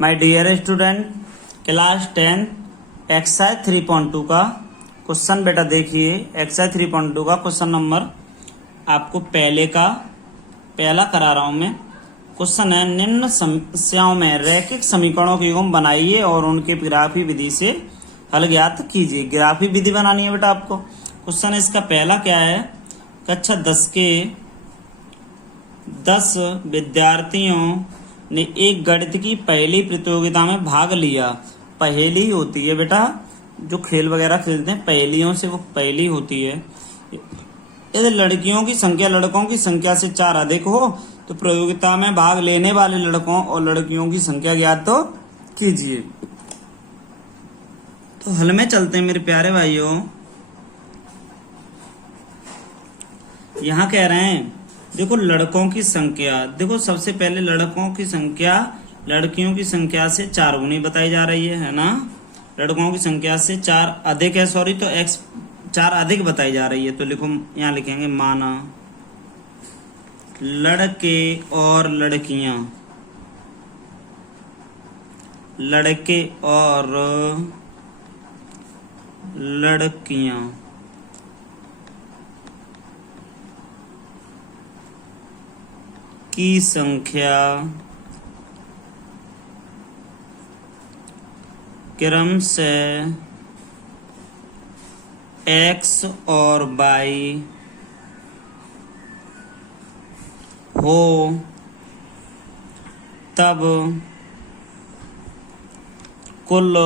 My dear student, class 10 exercise 3.2 का question बेटा देखिए। एक्सरसाइज 3.2 का क्वेश्चन नंबर आपको पहला करा रहा हूं मैं। क्वेश्चन है, निम्न समस्याओं में रैखिक समीकरणों की युग्म बनाइए और उनके ग्राफी विधि से हल ज्ञात कीजिए। ग्राफी विधि बनानी है बेटा आपको। क्वेश्चन इसका पहला क्या है, कक्षा 10 के 10 विद्यार्थियों ने एक गणित की पहली प्रतियोगिता में भाग लिया। पहेली होती है बेटा, जो खेल वगैरह खेलते हैं पहेलियों से, वो पहेली होती है। यदि लड़कियों की संख्या लड़कों की संख्या से 4 अधिक हो तो प्रतियोगिता में भाग लेने वाले लड़कों और लड़कियों की संख्या ज्ञात तो कीजिए। तो हल में चलते हैं मेरे प्यारे भाइयों। यहां कह रहे हैं, देखो लड़कों की संख्या, देखो सबसे पहले लड़कों की संख्या लड़कियों की संख्या से 4 गुनी बताई जा रही है ना। लड़कों की संख्या से 4 अधिक है, सॉरी, तो x 4 अधिक बताई जा रही है। तो लिखो, यहाँ लिखेंगे माना लड़के और लड़कियां, लड़के और लड़कियां की संख्या क्रम से x और y हो तब कुल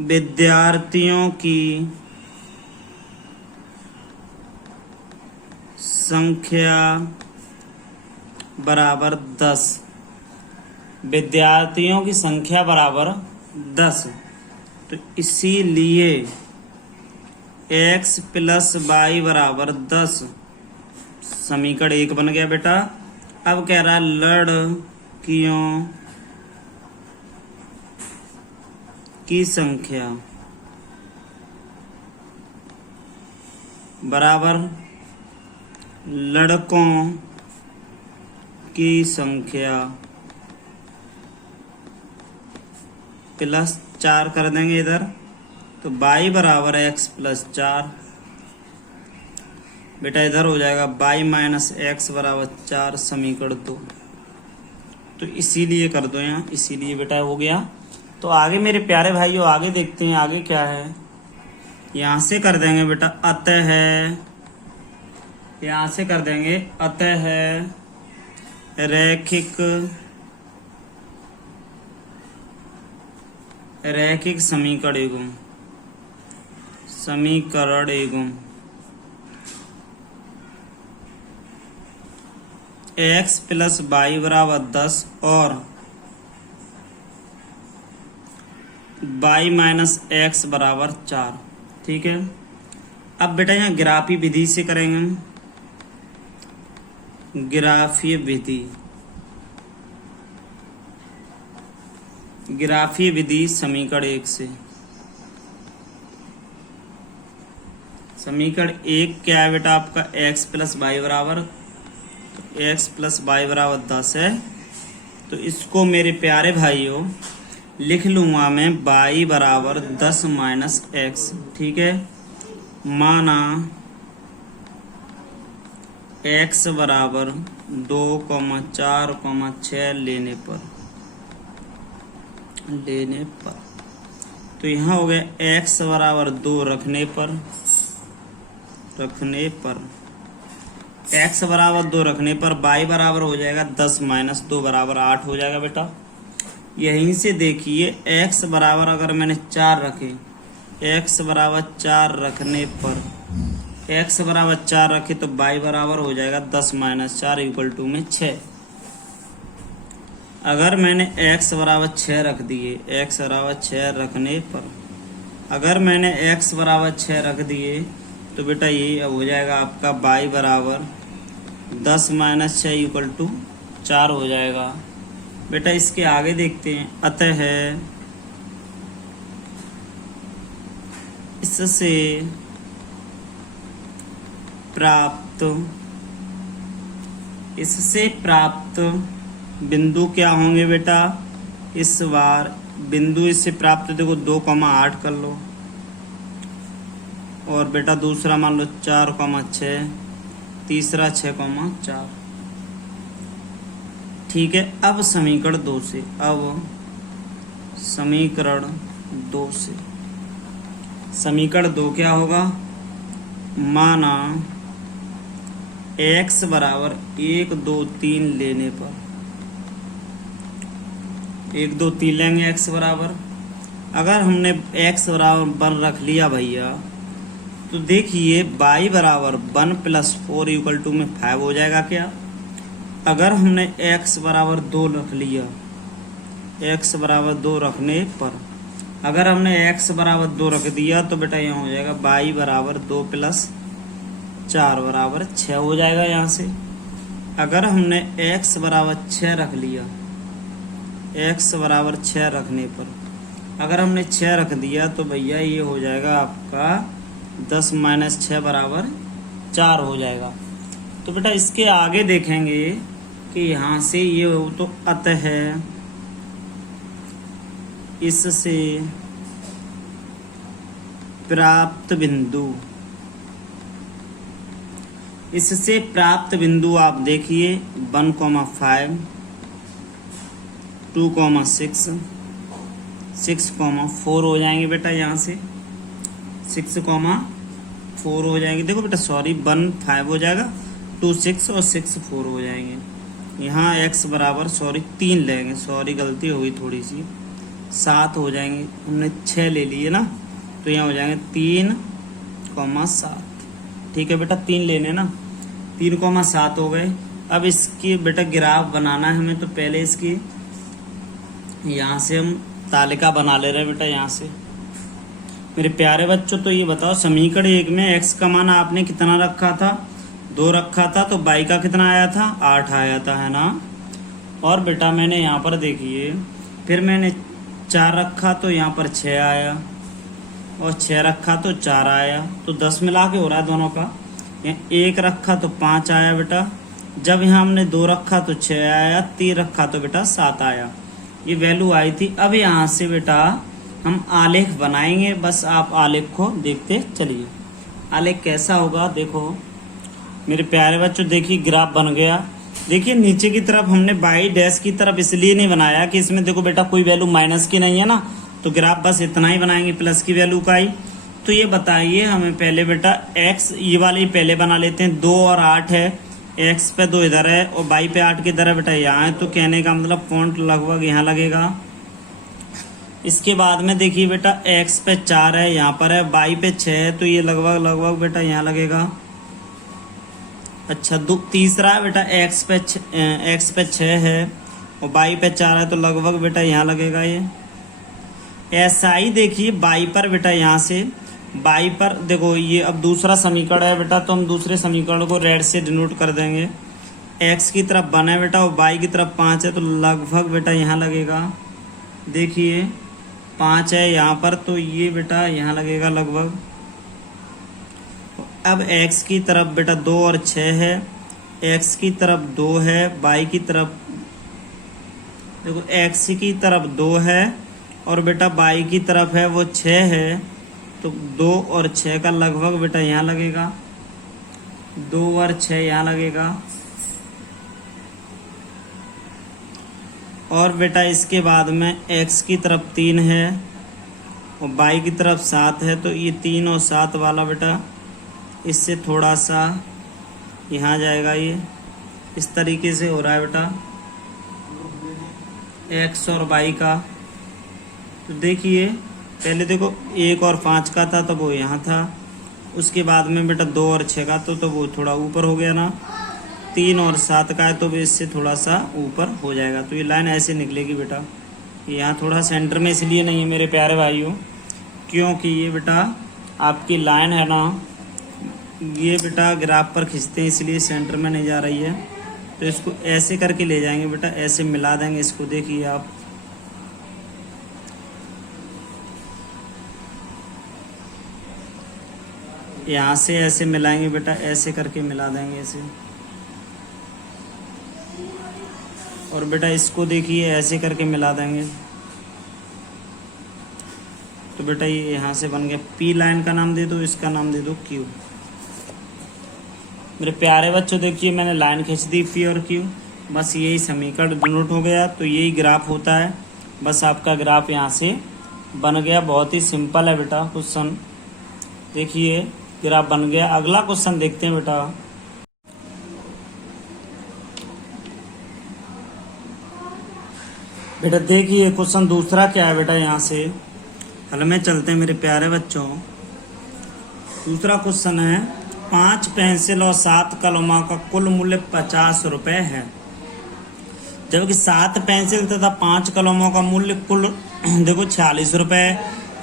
विद्यार्थियों की संख्या बराबर 10। विद्यार्थियों की संख्या बराबर 10। तो इसीलिए x प्लस y बराबर 10 समीकरण 1 बन गया बेटा। अब कह रहा है लड़कियों की संख्या बराबर लड़कों की संख्या प्लस 4 कर देंगे इधर। तो y बराबर है x प्लस 4 बेटा, इधर हो जाएगा y माइनस x बराबर 4 समीकरण 2। तो इसीलिए कर दो यहाँ, इसीलिए बेटा हो गया। तो आगे मेरे प्यारे भाइयों, आगे देखते हैं आगे क्या है। यहां से कर देंगे बेटा अतः है, यहां से कर देंगे अतः है रैखिक समीकरण एवं x प्लस y बराबर 10 और y माइनस x बराबर 4। ठीक है। अब बेटा यहाँ ग्राफी विधि से करेंगे। ग्राफीय विधि समीकरण 1 से। समीकरण 1 क्या है बेटा आपका, x प्लस वाई बराबर, x प्लस वाई बराबर 10 है। तो इसको मेरे प्यारे भाइयों लिख लूंगा मैं y बराबर 10 माइनस x। ठीक है। माना x बराबर 2, 4, 6 लेने पर तो यहाँ हो गया x बराबर 2 रखने पर x बराबर 2 रखने पर y बराबर हो जाएगा 10 माइनस 2 बराबर 8 हो जाएगा बेटा। यहीं से देखिए x बराबर अगर मैंने 4 रखे, x बराबर 4 रखने पर x बराबर 4 रखे तो y बराबर हो जाएगा 10 माइनस 4 इक्वल टू में 6। अगर मैंने x बराबर 6 रख दिए, x बराबर 6 रखने पर अगर मैंने x बराबर 6 रख दिए तो बेटा ये अब हो जाएगा आपका y बराबर 10 माइनस 6 इक्वल टू 4 हो जाएगा बेटा। इसके आगे देखते हैं, अतः है इससे प्राप्त बिंदु क्या होंगे बेटा? इस बार बिंदु इससे प्राप्त देखो 2,8 कर लो, और बेटा दूसरा मान लो 4,6, तीसरा 6,4। ठीक है। अब समीकरण 2 से, समीकरण 2 क्या होगा? माना x बराबर 1, 2, 3 लेने पर 1, 2, 3 लेंगे x बराबर। अगर हमने x बराबर 1 रख लिया भैया, तो देखिए y बराबर 1 + 4 = में 5 हो जाएगा क्या? अगर हमने x बराबर 2 रख लिया, x बराबर 2 रखने पर अगर हमने x बराबर 2 रख दिया तो बेटा यहाँ हो जाएगा y बराबर 2 + 4 बराबर 6 हो जाएगा यहाँ से। अगर हमने x बराबर 6 रख लिया, x बराबर 6 रखने पर अगर हमने 6 रख दिया तो भैया ये हो जाएगा आपका 10 - 6 बराबर 4 हो जाएगा। तो बेटा इसके आगे देखेंगे कि यहाँ से ये हो तो अतः इससे प्राप्त बिंदु आप देखिए 1,5, 2,6, 6,4 हो जाएंगे बेटा। यहाँ से 6,4 हो जाएंगे। देखो बेटा सॉरी 1, 5 हो जाएगा, 2, 6 और 6, 4 हो जाएंगे। यहाँ x बराबर 3 लेंगे, सॉरी गलती हो गई थोड़ी सी, 7 हो जाएंगे। हमने 6 ले लिए ना, तो यहाँ हो जाएंगे 3,7। ठीक है बेटा 3 लेने ना, 3,7 हो गए। अब इसकी बेटा ग्राफ बनाना है हमें, तो पहले इसकी यहाँ से हम तालिका बना ले रहे हैं बेटा। यहाँ से मेरे प्यारे बच्चों, तो ये बताओ समीकरण 1 में x का मान आपने कितना रखा था? 2 रखा था। तो y का कितना आया था? 8 आया था, है ना। और बेटा मैंने यहाँ पर देखिए, फिर मैंने 4 रखा तो यहाँ पर 6 आया, और 6 रखा तो 4 आया, तो 10 मिला के हो रहा है दोनों का। 1 रखा तो 5 आया बेटा। जब यहाँ हमने 2 रखा तो 6 आया, 3 रखा तो बेटा 7 आया, ये वैल्यू आई थी। अब यहाँ से बेटा हम आलेख बनाएंगे, बस आप आलेख को देखते चलिए। आलेख कैसा होगा देखो मेरे प्यारे बच्चों, देखिए ग्राफ बन गया। देखिए नीचे की तरफ हमने बाई डैश की तरफ इसलिए नहीं बनाया कि इसमें देखो बेटा कोई वैल्यू माइनस की नहीं है ना, तो ग्राफ बस इतना ही बनाएंगे, प्लस की वैल्यू का ही। तो ये बताइए हमें पहले बेटा x ये वाली पहले बना लेते हैं। 2 और 8 है, x पे 2 इधर है और y पे 8 की इधर है बेटा यहाँ है, तो कहने का मतलब पॉइंट लगभग यहाँ लगेगा। इसके बाद में देखिए बेटा x पे 4 है, यहाँ पर है, y पे 6 है, तो ये लगभग बेटा यहाँ लगेगा। अच्छा तीसरा है बेटा x पे 6 है और y पे 4 है, तो लगभग बेटा यहाँ लगेगा ये। ऐसा ही देखिए y पर बेटा यहाँ से y पर देखो ये अब दूसरा समीकरण है बेटा, तो हम दूसरे समीकरण को रेड से डिनोट कर देंगे। x की तरफ 1 है बेटा और y की तरफ 5 है, तो लगभग बेटा यहाँ लगेगा। देखिए 5 है यहाँ पर, तो ये बेटा यहाँ लगेगा लगभग। अब x की तरफ बेटा 2 और 6 है, x की तरफ 2 है, y की तरफ देखो x की तरफ 2 है और बेटा y की तरफ है वो 6 है, तो 2 और 6 का लगभग बेटा यहाँ लगेगा, 2 और 6 यहाँ लगेगा। और बेटा इसके बाद में x की तरफ 3 है और y की तरफ 7 है, तो ये 3 और 7 वाला बेटा इससे थोड़ा सा यहाँ जाएगा। ये इस तरीके से हो रहा है बेटा x और y का। तो देखिए पहले देखो 1 और 5 का था तो वो यहाँ था, उसके बाद में बेटा 2 और 6 का तो वो थोड़ा ऊपर हो गया ना, 3 और 7 का है तो भी इससे थोड़ा सा ऊपर हो जाएगा। तो ये लाइन ऐसे निकलेगी बेटा। यहाँ थोड़ा सेंटर में इसलिए नहीं है मेरे प्यारे भाइयों, क्योंकि ये बेटा आपकी लाइन है ना, ये बेटा ग्राफ पर खींचते हैं इसलिए सेंटर में नहीं जा रही है। तो इसको ऐसे करके ले जाएंगे बेटा, ऐसे मिला देंगे इसको। देखिए आप यहाँ से ऐसे मिलाएंगे बेटा, ऐसे करके मिला देंगे ऐसे। और बेटा इसको देखिए ऐसे करके मिला देंगे। तो बेटा ये यहाँ से बन गया। पी लाइन का नाम दे दो, इसका नाम दे दो क्यू। मेरे प्यारे बच्चों देखिए मैंने लाइन खींच दी पी और क्यू, बस यही समीकरण डिनोट हो गया। तो यही ग्राफ होता है, बस आपका ग्राफ यहाँ से बन गया। बहुत ही सिंपल है बेटा क्वेश्चन। देखिए ग्राफ बन गया। अगला क्वेश्चन देखते हैं बेटा। बेटा देखिए क्वेश्चन दूसरा क्या है बेटा, यहाँ से हल में चलते हैं मेरे प्यारे बच्चों। दूसरा क्वेश्चन है 5 पेंसिल और 7 कलमों का कुल मूल्य 50 रुपए है, जबकि 7 पेंसिल तथा 5 कलमों का मूल्य कुल देखो 46 रुपए।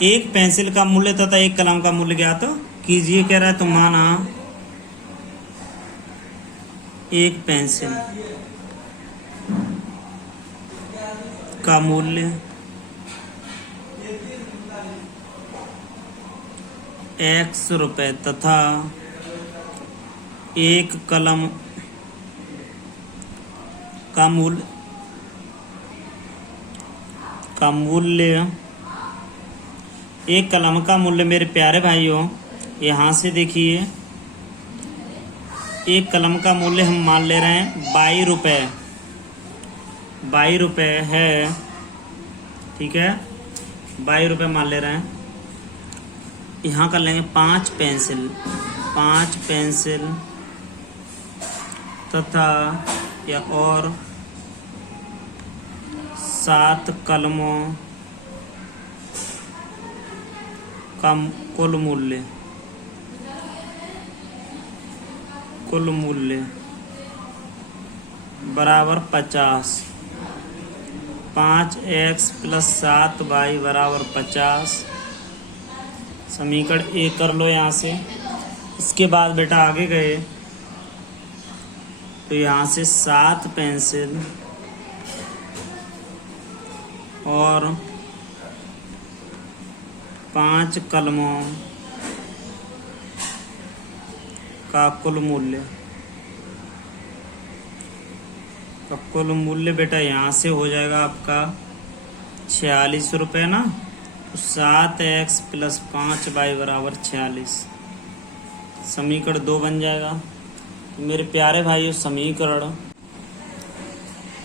एक पेंसिल का मूल्य तथा एक कलम का मूल्य ज्ञात कीजिए कह रहा है। तो माना एक पेंसिल का मूल्य x रुपए तथा एक कलम का मूल्य एक कलम का मूल्य मेरे प्यारे भाइयों यहाँ से देखिए, एक कलम का मूल्य हम मान ले रहे हैं 22 रुपए। 22 रुपए है, ठीक है, 22 रुपए मान ले रहे हैं। यहाँ कर लेंगे 5 पेंसिल तथा या और 7 कलमों का कुल मूल्य बराबर 50। 5x + 7y बराबर 50। समीकरण एक कर लो यहाँ से। इसके बाद बेटा आगे गए तो यहाँ से 7 पेंसिल और 5 कलमों का कुल मूल्य बेटा यहाँ से हो जाएगा आपका 46 रुपये ना। तो 7x + 5y बराबर 46। समीकरण 2 बन जाएगा। तो मेरे प्यारे भाइयों समीकरण,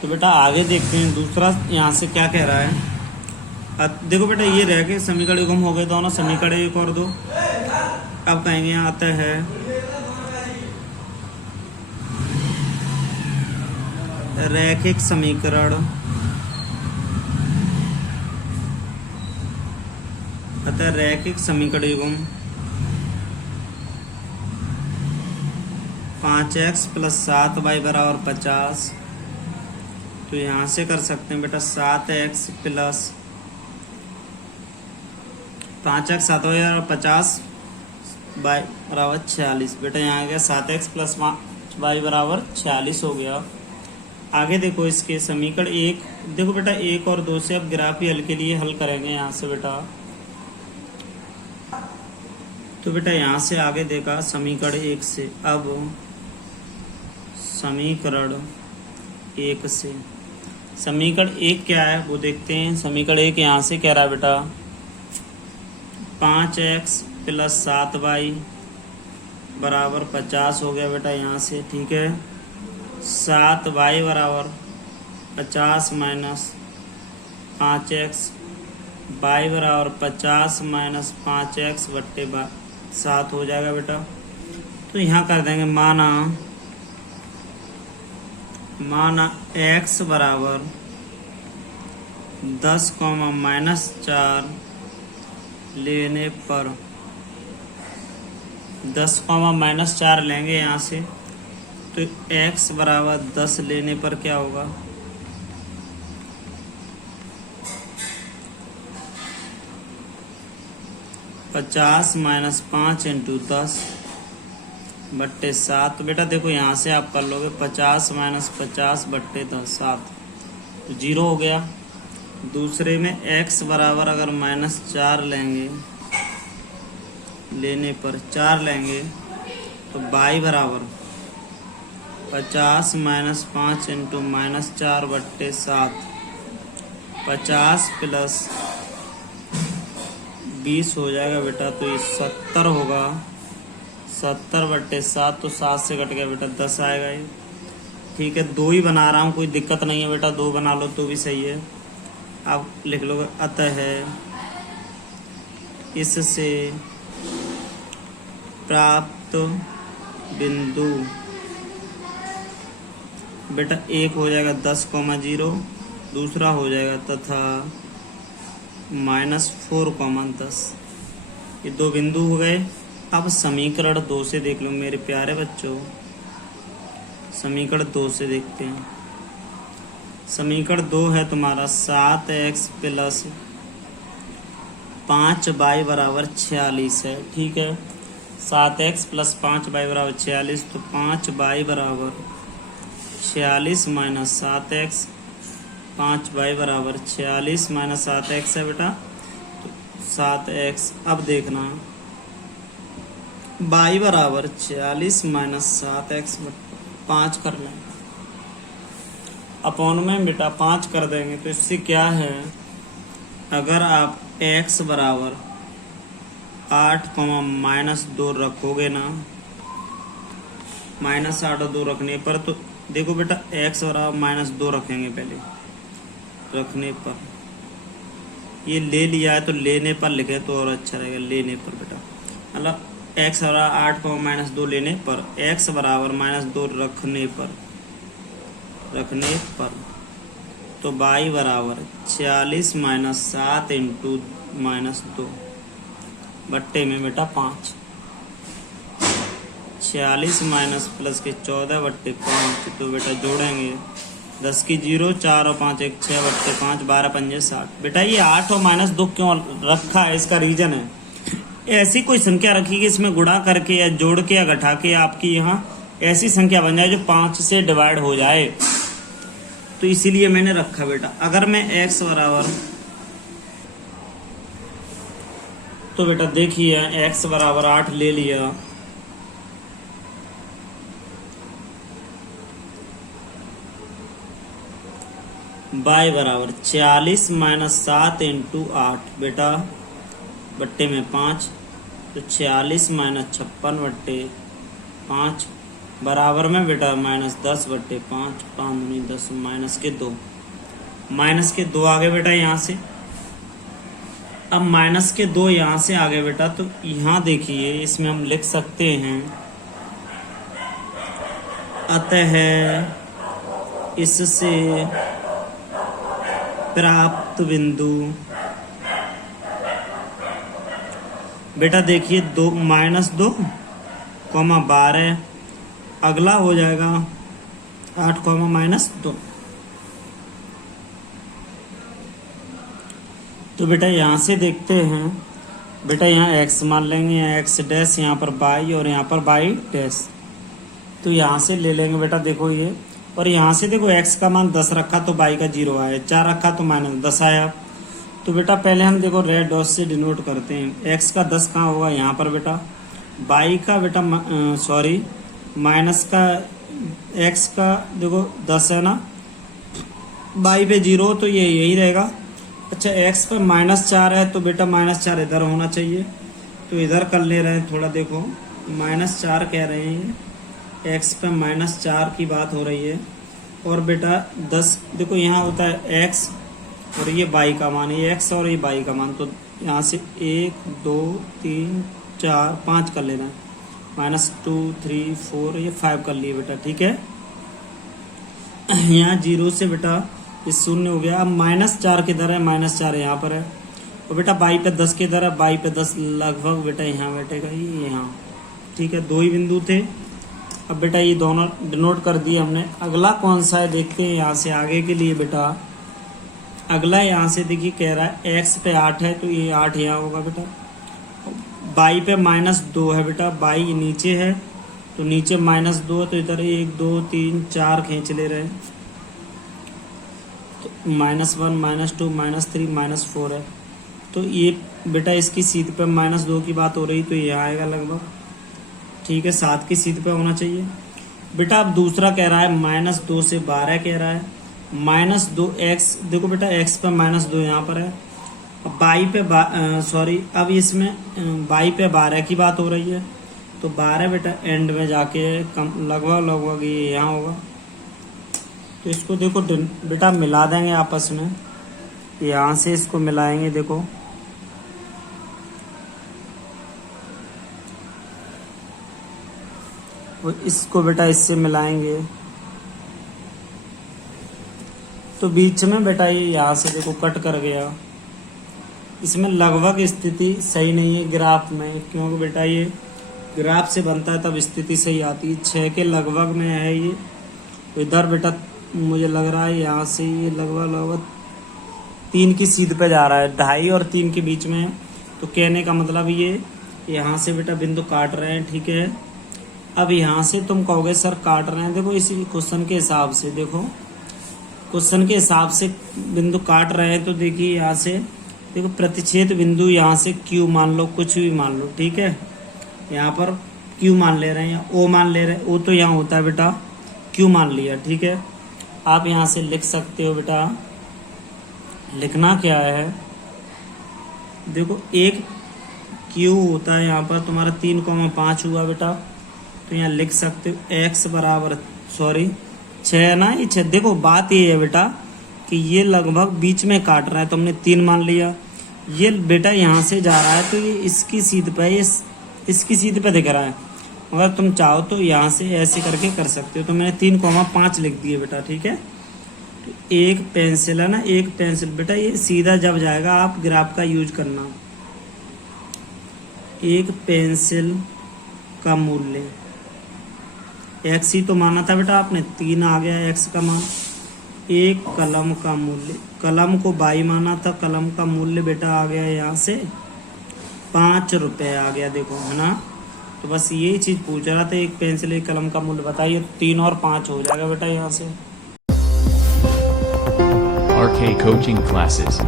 तो बेटा आगे देखते हैं दूसरा यहाँ से क्या कह रहा है। देखो बेटा ये रह गए समीकरण गुम हो गए दोनों, समीकरण एक और दो। अब कहेंगे आता है रैखिक समीकरण, अतः रैखिक समीकरण युग्म 5x + 7y बराबर 50। तो यहाँ से कर सकते हैं बेटा 7x + 5x 7y बराबर 50 y बराबर 46। बेटा यहाँ आ गया 7x + 5y बराबर 46 हो गया। आगे देखो इसके समीकरण एक, देखो बेटा 1 और 2 से अब ग्राफी हल के लिए हल करेंगे यहाँ से बेटा। तो बेटा यहाँ से आगे देखा समीकरण 1 से, अब समीकरण 1 से। समीकरण 1 क्या है वो देखते हैं। समीकरण 1 यहाँ से कह रहा है बेटा 5x + 7y बराबर 50 हो गया बेटा यहाँ से, ठीक है। 7y बराबर 50 - 5x, y बराबर 50 - 5x बट्टे 7 हो जाएगा बेटा। तो यहाँ कर देंगे माना x बराबर 10, -4 लेने पर 10, -4 लेंगे यहाँ से। तो x बराबर 10 लेने पर क्या होगा, 50 - 5 × 10 बट्टे 7। तो बेटा देखो यहाँ से आप कर लोगे 50 - 50 बट्टे 10 7, तो 0 हो गया। दूसरे में x बराबर अगर -4 लेंगे लेने पर 4 लेंगे तो y बराबर 50 माइनस 5 इंटू माइनस 4/7, 50 प्लस 20 हो जाएगा बेटा, तो ये 70 होगा। 70/7, तो 7 से कट गया बेटा 10 आएगा ये। ठीक है, 2 ही बना रहा हूँ, कोई दिक्कत नहीं है बेटा, 2 बना लो तो भी सही है। आप लिख लो अतः इससे प्राप्त बिंदु बेटा एक हो जाएगा 10,0, दूसरा हो जाएगा तथा -4,10। ये 2 बिंदु हो गए। अब समीकरण 2 से देख लो मेरे प्यारे बच्चों, समीकरण 2 से देखते हैं। समीकरण 2 है तुम्हारा 7x प्लस 5y बराबर 46 है। ठीक है, 7x प्लस 5y बराबर 46, तो 5y बराबर 46 माइनस 7x, 5y बराबर 46 माइनस 7x है बेटा, तो 7x। अब देखना y बराबर 46 माइनस 7x 5 कर लें, अपॉन में बेटा 5 कर देंगे, तो इससे क्या है, अगर आप x बराबर 8, -2 रखोगे ना, -8 और 2 रखने पर, तो देखो बेटा x बराबर -2 रखेंगे पहले, रखने पर ये ले लिया है तो लेने पर लिखे तो और अच्छा रहेगा, लेने पर बेटा, मतलब x बराबर 8, -2 लेने पर, x बराबर -2 रखने पर, तो y बराबर 46 माइनस 7 इंटू -2 बट्टे में बेटा 5, 46 माइनस प्लस के 14/5, तो बेटा जोड़ेंगे 10 की 0, 4 और 5 1 6/5, 12 पंजे 60। बेटा ये 8 और -2 क्यों रखा है, इसका रीजन है, ऐसी कोई संख्या रखी कि इसमें गुणा करके या जोड़ के या घटा के आपकी यहाँ ऐसी संख्या बन जाए जो 5 से डिवाइड हो जाए, तो इसीलिए मैंने रखा बेटा। अगर मैं x बराबर, तो बेटा देखिए x बराबर 8 ले लिया, y बराबर 46 माइनस 7 इंटू 8 बेटा बट्टे में 5, तो 46 माइनस 56/5 बराबर में बेटा -10/5, 5 दूनी 10, -2 आ गए बेटा यहाँ से। अब -2 यहाँ से आ गए बेटा, तो यहाँ देखिए इसमें हम लिख सकते हैं अतः इससे प्राप्त बिंदु बेटा देखिए 2 -2, -12, अगला हो जाएगा 8, -2। तो बेटा यहाँ से देखते हैं बेटा, यहाँ x मान लेंगे, यहाँ x डैश, यहाँ पर y और यहाँ पर y डैश, तो यहाँ से ले लेंगे बेटा देखो ये, और यहाँ से देखो x का मान 10 रखा तो y का 0 आया, 4 रखा तो -10 आया। तो बेटा पहले हम देखो रेड डॉट से डिनोट करते हैं, x का 10 कहाँ होगा, यहाँ पर बेटा, y का बेटा सॉरी माइनस का x का देखो 10 है ना, y पे 0, तो ये यही रहेगा। अच्छा x पर -4 है, तो बेटा -4 इधर होना चाहिए, तो इधर कर ले रहे हैं थोड़ा, देखो -4 कह रहे हैं, x पे -4 की बात हो रही है, और बेटा 10 देखो यहाँ होता है x और ये y का मान, ये x और ये y का मान, तो यहाँ से 1 2 3 4 5 कर लेना, -2 3 4, ये 5 कर लिए बेटा। ठीक है, यहाँ 0 से बेटा ये 0 हो गया। अब -4 किधर है, -4 यहाँ पर है, और बेटा y पे 10 किधर है, y पे 10 लगभग बेटा यहाँ बैठेगा, ये यहाँ। ठीक है, 2 ही बिंदु थे। अब बेटा ये दोनों डिनोट कर दिए हमने। अगला कौन सा है देखते हैं यहाँ से आगे के लिए बेटा। अगला यहाँ से देखिए कह रहा है x पे 8 है, तो ये 8 यहाँ होगा बेटा। y पे -2 है बेटा, y नीचे है तो नीचे -2 है, तो इधर 1 2 3 4 खींच ले रहे हैं, तो -1 -2 -3 -4 है। तो ये बेटा इसकी सीध पे -2 की बात हो रही, तो ये आएगा लगभग, ठीक है, 7 की सीध पे होना चाहिए बेटा। अब दूसरा कह रहा है -2 से 12 कह रहा है, -2x, देखो बेटा x पे -2 यहाँ पर है, बाई पे सॉरी, अब इसमें बाई पे 12 की बात हो रही है, तो 12 बेटा एंड में जाके कम लगभग ये यहाँ होगा। तो इसको देखो बेटा मिला देंगे आपस में, यहाँ से इसको मिलाएंगे, देखो और इसको बेटा इससे मिलाएंगे, तो बीच में बेटा ये यहाँ से देखो कट कर गया। इसमें लगभग स्थिति सही नहीं है ग्राफ में, क्योंकि बेटा ये ग्राफ से बनता है तब स्थिति सही आती है। 6 के लगभग में है ये, तो इधर बेटा मुझे लग रहा है यहाँ से ये लगभग 3 की सीध पे जा रहा है, 2.5 और 3 के बीच में है। तो कहने का मतलब ये यहाँ से बेटा बिंदु काट रहे हैं, ठीक है। अब यहाँ से तुम कहोगे सर काट रहे हैं, देखो इसी क्वेश्चन के हिसाब से, देखो क्वेश्चन के हिसाब से बिंदु काट रहे हैं, तो देखिए यहाँ से देखो प्रतिच्छेद बिंदु यहाँ से Q मान लो, कुछ भी मान लो, ठीक है। यहाँ पर Q मान ले रहे हैं या O मान ले रहे हैं, O तो यहाँ होता है बेटा, Q मान लिया, ठीक है। आप यहाँ से लिख सकते हो बेटा, लिखना क्या है, देखो एक Q होता है यहाँ पर तुम्हारा 3,5 हुआ बेटा, तो यहाँ लिख सकते हो x बराबर, सॉरी 6 ना, ये 6, देखो बात ये है बेटा कि ये लगभग बीच में काट रहा है, तो हमने 3 मान लिया। ये बेटा यहाँ से जा रहा है, तो ये इसकी सीध पे, ये इसकी सीध पे दिख रहा है। अगर तुम चाहो तो यहाँ से ऐसे करके कर सकते हो, तो मैंने 3,5 लिख दिए बेटा, ठीक है। तो एक पेंसिल है ना, एक पेंसिल बेटा ये सीधा जब जाएगा, आप ग्राफ का यूज करना। एक पेंसिल का मूल्य x ही तो माना था बेटा आपने, 3 आ गया x का मान। एक कलम का मूल्य, कलम को बाई माना था, कलम का मूल्य बेटा आ गया यहाँ से 5 रुपये आ गया, देखो है ना। तो बस यही चीज़ पूछ रहा था, एक पेंसिल एक कलम का मूल्य बताइए, तो 3 और 5 हो जाएगा बेटा यहाँ से। RK Coaching Classes